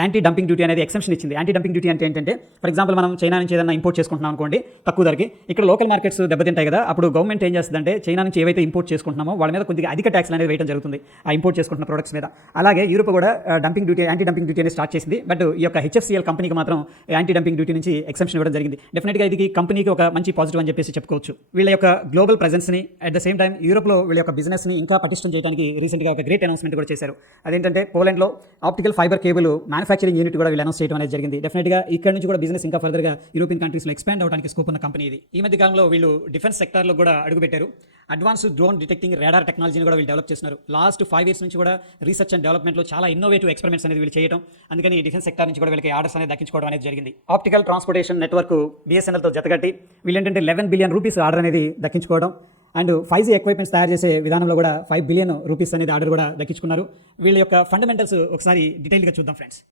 Anti dumping duty అనేది exemption ఇచ్చింది. Anti dumping duty అంటే ఏంటంటే, ఫర్ ఎగ్జాంపుల్ మనం చైనా నుంచి ఏదైనా ఇంపోర్ట్ చేసుకుంటున్నాం అనుకోండి తక్కువ ధరకి, ఇక్కడ లోకల్ మార్కెట్స్ దెబ్బతింటాయి కదా, అప్పుడు గవర్నమెంట్ ఏం చేస్తుందంటే చైనా నుంచి ఏవైతే ఇంపోర్ట్ చేసుకుంటున్నామో వాళ్ళ మీద కొద్దిగా అధిక ట్యాక్స్ అనేది వేయడం జరుగుతుంది ఆ ఇంపోర్ట్ చేసుకుంటున్న ప్రొడక్ట్స్ మీద. అలాగే యూరోప్ కూడా dumping duty, anti dumping duty అనేది స్టార్ట్ చేసింది. బట్ ఈ యొక్క హెచ్ఎఫ్సిఎల్ కంపెనీకి మాత్రం యాంటీ డంపింగ్ డ్యూటీ నుంచి ఎక్సెంప్షన్ ఇవ్వడం జరిగింది. డెఫినెట్గా ఇది కంపెనీకి ఒక మంచి పాజిటివ్ అని చెప్పేసి చెప్పుకోవచ్చు. వీళ్ళ యొక్క గ్లోబల్ ప్రెజెన్స్ని అట్ ద సేమ్ టైం యూరోప్లో వీళ్ళ యొక్క బిజినెస్ని ఇంకా పటిష్టం చేయడానికి రీసెంట్గా ఒక గ్రేట్ అనౌన్స్మెంట్ కూడా చేశారు. అదేంటంటే పోలాండ్లో optical fibre cable manufacturing unit కూడా అనౌన్స్ చేయడం అనేది జరిగింది. డెఫినెట్గా ఇక్కడ నుంచి కూడా బిజినెస్ ఇంకా ఫర్దర్గా యూరోపియన్ కంట్రీస్లో ఎక్స్పాండ్ అవడానికి స్కోప్ ఉన్న కంపెనీ ఇది. ఈ మధ్య కాలంలో వీళ్ళు డిఫెన్స్ సెక్టార్లో కూడా అడుగుపెట్టారు. అడ్వాన్స్డ్ డ్రోన్ డిటెక్టింగ్ రాడార్ టెక్నాలజీని కూడా వీళ్ళు డెవలప్ చేస్తున్నారు. లాస్ట్ 5 years నుంచి కూడా రీసెర్చ్ అండ్ డెవలప్మెంట్లో చాలా ఇన్నోవేటివ్ ఎక్స్పెరిమెంట్స్ అనేది వీళ్ళు చేయడం, అందుకని డిఫెన్స్ సెక్టార్ నుంచి కూడా వీళ్ళకి ఆర్డర్స్ అనేది దక్కించుకోవడం అనేది జరిగింది. ఆప్టికల్ ట్రాన్స్పోర్టేషన్ నెట్వర్క్ BSNLతో జతకట్టి వీళ్ళు ఏంటంటే 11 billion రూపీస్ ఆర్డర్ అనేది దక్కించుకోవడం, అండ్ 5G ఎక్విప్మెంట్స్ తయారు చేసే విధానంలో కూడా 5 billion రూపీస్ అనేది ఆర్డర్ కూడా దక్కించుకున్నారు. వీళ్ళ యొక్క ఫండమెంటల్స్ ఒకసారి డీటెయిల్గా చూద్దాం ఫ్రెండ్స్.